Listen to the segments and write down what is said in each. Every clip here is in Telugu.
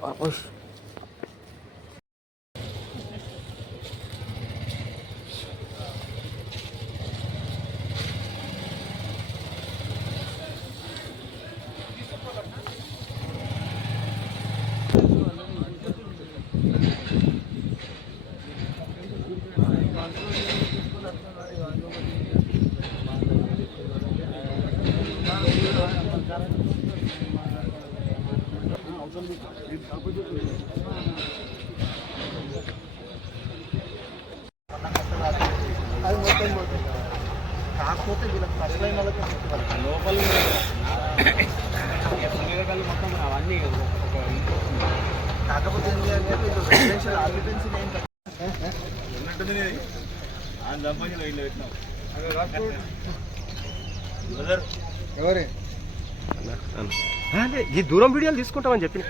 Vamos. కాకపోతే వీళ్ళకి ఫస్ట్ లైన్ వాళ్ళకి లోపల మొత్తం అవన్నీ కాకపోతే రెసిడెన్షియల్ ఆక్యుపెన్సీ ఉన్నట్టుంది ఆయన సంపాదించిన వీళ్ళు పెట్టినాం ఎవరే ఈ దూరం వీడియోలు తీసుకుంటామని చెప్పి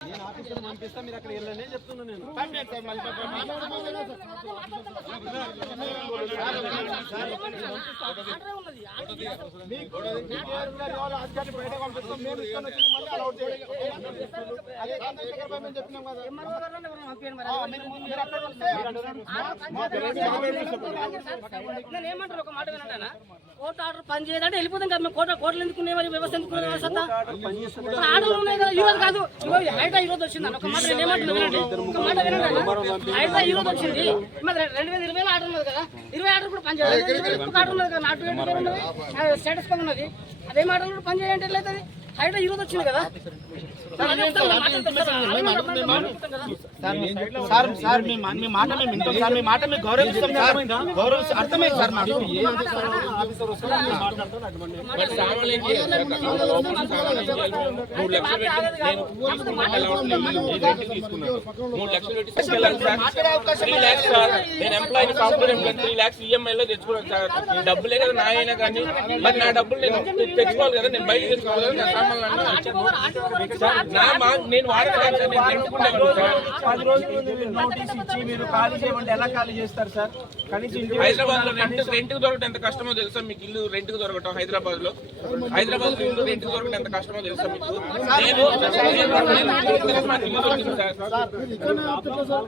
నేను ఆఫీసులో పంపిస్తా మీరు అక్కడ వెళ్ళనే చెప్తున్నా నేను ఏమంటారు ఒక మాట వినండి కోర్టు ఆర్డర్ పని చేయాలంటే వెళ్ళిపోతాం కదా మేము కోర్టులు ఎందుకునే మరి వ్యవస్థ ఎందుకునే ఆర్డర్లు ఉన్నాయి కదా ఈరోజు కాదు హైడ్రా ఈరోజు వచ్చింది ఒక మాట నేను ఏమంటున్నా వినండి ఒక మాట వినండి హైడ్రా ఈరోజు వచ్చింది మరి 2020 ఆర్డర్ ఉన్నది కదా 20 ఆర్డర్ కూడా పని చేయాలి ఆర్డర్ ఉన్నది కదా నాటు ఉన్నది స్టేటస్ పని ఉన్నది అదే ఆర్డర్ కూడా పని చేయాలంటే ఎట్లయితుంది హైడ్రా ఈరోజు వచ్చింది కదా సార్ మీ మాట మేము వింటాం సార్ మీ మాట మేము గౌరవిస్తాం సార్ గౌరవిస్తాం అర్థమైంది సార్ మాకు నేను ఎంప్లాయీ సాఫ్ట్వేర్ ఎంప్లాయీ 3 lakhs ఈఎంఐలో తెచ్చుకున్నాను సార్ డబ్బులే కదా నా అయినా కానీ మరి నా డబ్బులు నేను తెచ్చుకోవాలి కదా నేను బయట తెచ్చుకోవాలి కదా నా సామాన్లు నేను నోటీస్ ఇచ్చి మీరు ఖాళీ చేయమంటే ఎలా ఖాళీ చేస్తారు సార్ కనీసం హైదరాబాద్ లో రెంట్ దొరకటం ఎంత కష్టమో తెలుసా మీకు ఇల్లు రెంట్ కు దొరకటం హైదరాబాద్ లో ఇల్లు రెంట్ దొరకటం ఎంత కష్టమో తెలుసా మీకు నేను